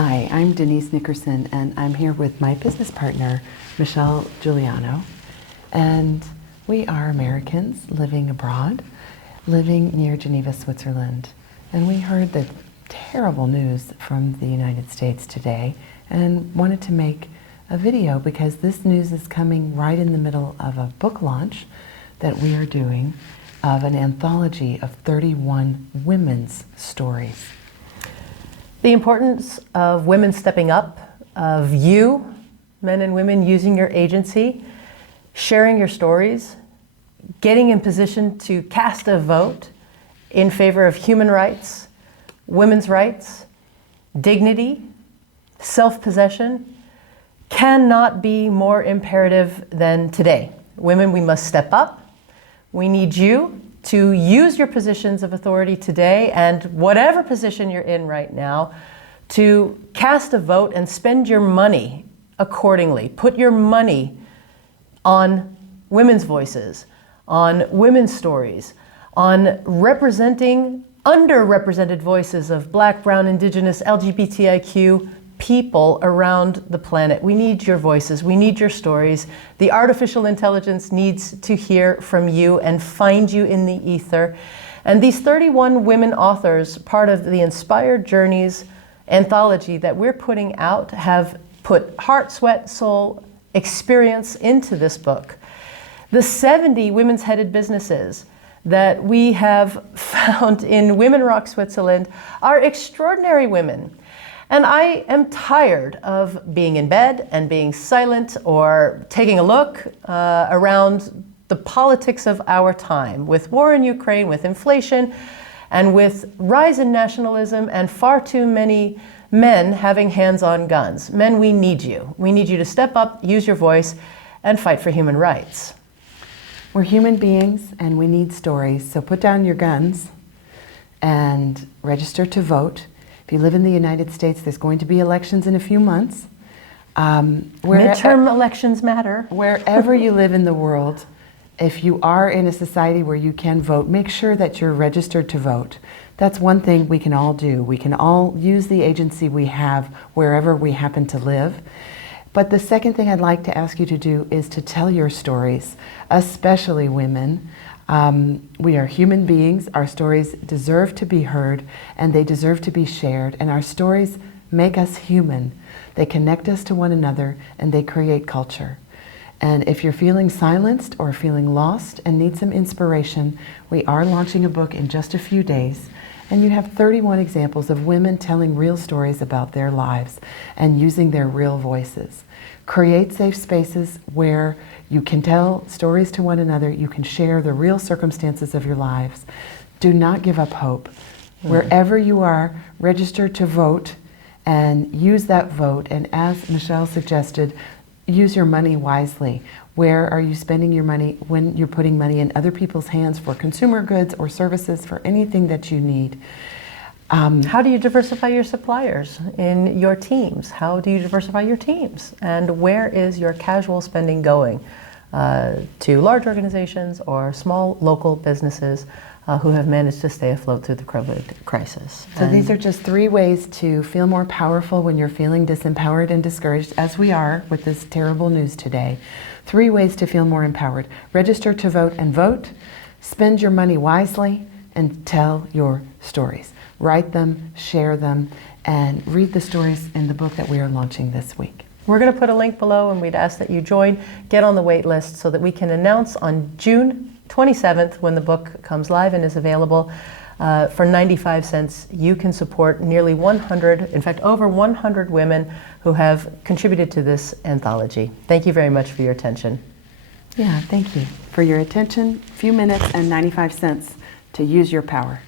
Hi, I'm Denise Nickerson, and I'm here with my business partner, Michelle Guiliano. And we are Americans living abroad, living near Geneva, Switzerland. And we heard the terrible news from the United States today and wanted to make a video because this news is coming right in the middle of a book launch that we are doing of an anthology of 31 women's stories. The importance of women stepping up, of you, men and women, using your agency, sharing your stories, getting in position to cast a vote in favor of human rights, women's rights, dignity, self-possession, cannot be more imperative than today. Women, we must step up. We need you to use your positions of authority today and whatever position you're in right now to cast a vote and spend your money accordingly. Put your money on women's voices, on women's stories, on representing underrepresented voices of Black, Brown, Indigenous, LGBTIQ people around the planet. We need your voices. We need your stories. The artificial intelligence needs to hear from you and find you in the ether. And these 31 women authors, part of the Inspired Journeys anthology that we're putting out, have put heart, sweat, soul, experience into this book. The 70 women's headed businesses that we have found in Women Rock Switzerland are extraordinary women. And I am tired of being in bed and being silent or taking a look around the politics of our time, with war in Ukraine, with inflation, and with rise in nationalism and far too many men having hands on guns. Men, we need you. We need you to step up, use your voice, and fight for human rights. We're human beings and we need stories, so put down your guns and register to vote. If you live in the United States, there's going to be elections in a few months. Midterm elections matter. Wherever you live in the world, if you are in a society where you can vote, make sure that you're registered to vote. That's one thing we can all do. We can all use the agency we have wherever we happen to live. But the second thing I'd like to ask you to do is to tell your stories, especially women. We are human beings. Our stories deserve to be heard and they deserve to be shared. And our stories make us human. They connect us to one another and they create culture. And if you're feeling silenced or feeling lost and need some inspiration, we are launching a book in just a few days. And you have 31 examples of women telling real stories about their lives and using their real voices. Create safe spaces where you can tell stories to one another, you can share the real circumstances of your lives. Do not give up hope. Wherever you are, register to vote and use that vote. And as Michelle suggested, use your money wisely. Where are you spending your money when you're putting money in other people's hands for consumer goods or services, for anything that you need? How do you diversify your suppliers in your teams? How do you diversify your teams? And where is your casual spending going? To large organizations or small local businesses who have managed to stay afloat through the COVID crisis. So these are just 3 ways to feel more powerful when you're feeling disempowered and discouraged, as we are with this terrible news today. 3 ways to feel more empowered. Register to vote and vote, spend your money wisely, and tell your stories. Write them, share them, and read the stories in the book that we are launching this week. We're going to put a link below and we'd ask that you join, get on the wait list so that we can announce on June 27th when the book comes live and is available. For 95 cents, you can support nearly 100, in fact, over 100 women who have contributed to this anthology. Thank you very much for your attention. Yeah, thank you for your attention. A few minutes and 95 cents to use your power.